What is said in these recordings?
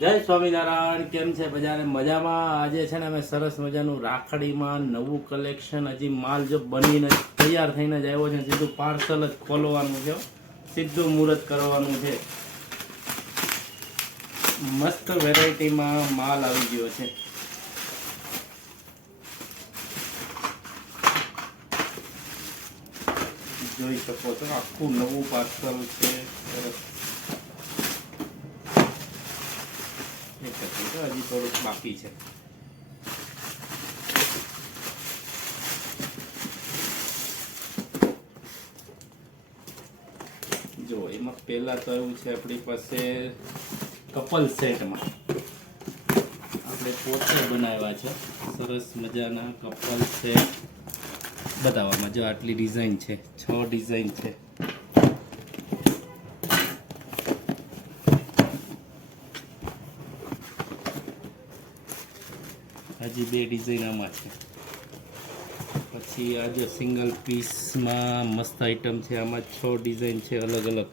જય સ્વામિનારાયણ. કેમ છે બજારે? મજામાં. આજે છે ને અમે સરસ મજાનું રાખડીમાં નવું કલેક્શન, હજી માલ જો બનીને તૈયાર થઈને જ આવ્યો છે. સીધું પાર્સલ જ ખોલવાનું છે, સીધું મુહૂર્ત કરવાનું છે. મસ્ત વેરાયટીમાં માલ આવી ગયો છે. જોઈ શકો છો, આખું નવું પાર્સલ છે. સરસ. હજી થોડુંક બાકી છે. જો એમાં પહેલા તો એવું છે, આપણી પાસે કપલ સેટમાં આપણે પોતે બનાવ્યા છે સરસ મજાના કપલ સેટ. બતાવવામાં જો આટલી ડિઝાઇન છે, 6 ડિઝાઇન છે. હજી 2 ડિઝાઇન આમાં છે. પછી આજે સિંગલ પીસમાં મસ્ત આઈટમ છે. આમાં 6 ડિઝાઇન છે અલગ અલગ.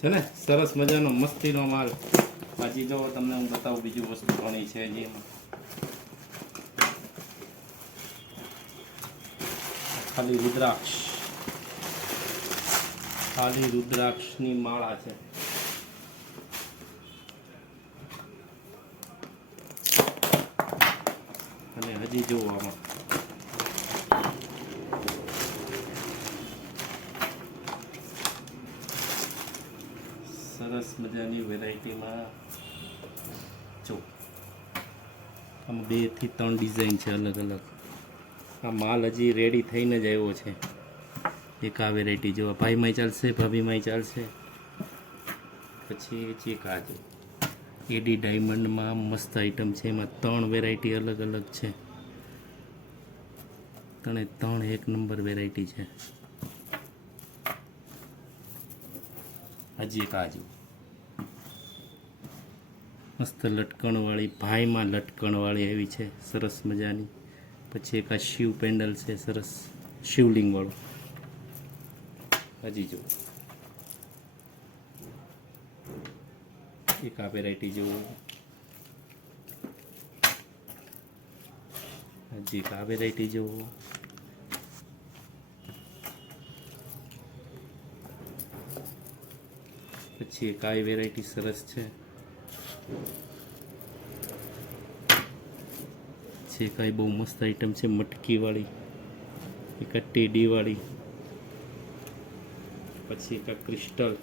છે ને સરસ મજાનો મસ્તીનો માલ. હજી જો તમને હું બતાવું, બીજું વસ્તુ ઘણી છે હજી એમાં. ખાલી રુદ્રાક્ષની માળા છે. અને હજી જુઓ આમાં સરસ મજાની વેરાયટીમાં જો આમાં 2 થી 3 ડિઝાઇન છે અલગ અલગ. આ માલ હજી રેડી થઈને જ આવ્યો છે. એક આ વેરાયટી જો ભાઈમાંય ચાલશે, ભાભીમાંય ચાલશે. પછી ચેક આ જો એડી ડાયમંડમાં મસ્ત આઈટમ છે. એમાં 3 વેરાયટી અલગ અલગ છે. 3 એક નંબર વેરાયટી છે. હજી એક આજુ મસ્ત લટકણવાળી, ભાઈમાં લટકણવાળી એવી છે સરસ મજાની. પછી એક આ શિવ પેન્ડલ છે સરસ, શિવલિંગ વાળું. હજી જો એક આ વેરાયટી જુઓ. હજી એક આ વેરાયટી જુઓ. પછી એક આ વેરાયટી સરસ છે. છે કાંઈ બહુ મસ્ત આઈટમ છે, મટકી વાળી, એક ટેડી વાળી. પછી એક ક્રિસ્ટલ.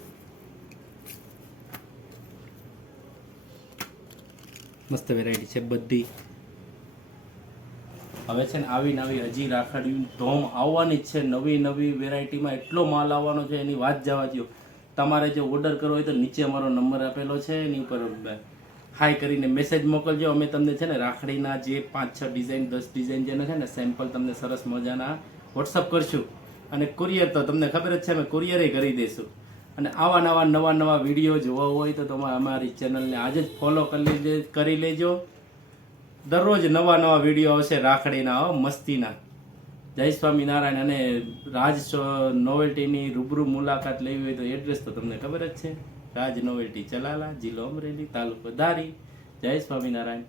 મસ્ત વેરાયટી છે બધી. હવે છે ને આવી નવી હજી રાખડી ધોમ આવવાની જ છે. નવી નવી વેરાયટીમાં એટલો માલ આવવાનો છે, એની વાત જવા દો. તમારે જો ઓર્ડર કરવો હોય તો નીચે અમારો નંબર આપેલો છે, એની ઉપર હાઈ કરીને મેસેજ મોકલજો. અમે તમને છે ને રાખડીના જે 5-6 ડિઝાઇન, 10 ડિઝાઇન જેને છે ને સેમ્પલ તમને સરસ મજાના વોટ્સઅપ કરશું. અને કુરિયર તો તમને ખબર જ છે, અમે કુરિયરે કરી દઈશું. અને આવા નવા વિડીયો જોવા હોય તો તમે અમારી ચેનલને આજે જ ફોલો કરી લેજો. દરરોજ નવા વિડીયો આવશે રાખડીના, મસ્તીના. જય સ્વામિનારાયણ. અને રાજ નોવેલ્ટીની રૂબરૂ મુલાકાત લેવી હોય તો એડ્રેસ તો તમને ખબર જ છે. રાજ નોવેલ્ટી, ચલાલા, જિલ્લો અમરેલી, તાલુકો ધારી. જય સ્વામિનારાયણ.